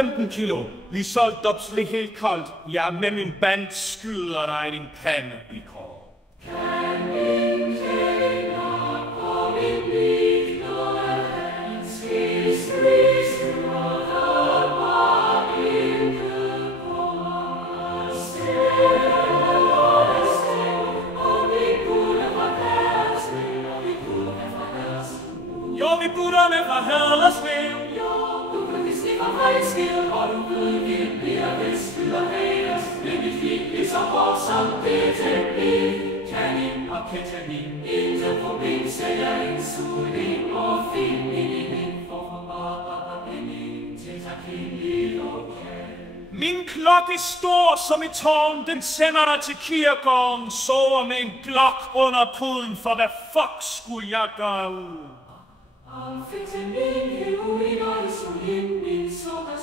15 kilo. Vi solgte op slik helt koldt. Ja, med min band skyder dig din pande i kår. Kan min kænger og min lignende hanske slidsnurrer var ikke på mange steder. Og vi kunne fra Haderslev, og vi kunne fra Haderslev. Jo, vi gutterne fra Haderslev. Og du ved, vi bliver vist ud af haters, men vi fik lige så hårdt som det til blive. Tannin og ketamin, intet problem, sælger insulin, morfin, min forforvaring, til takin lokal. Min klokke er stor som et tårn, den sender dig til kirkegården, sover med en glok under puden, for hvad fuck skulle jeg gøre ud? Amfetamin, heroin og insulin, min sukker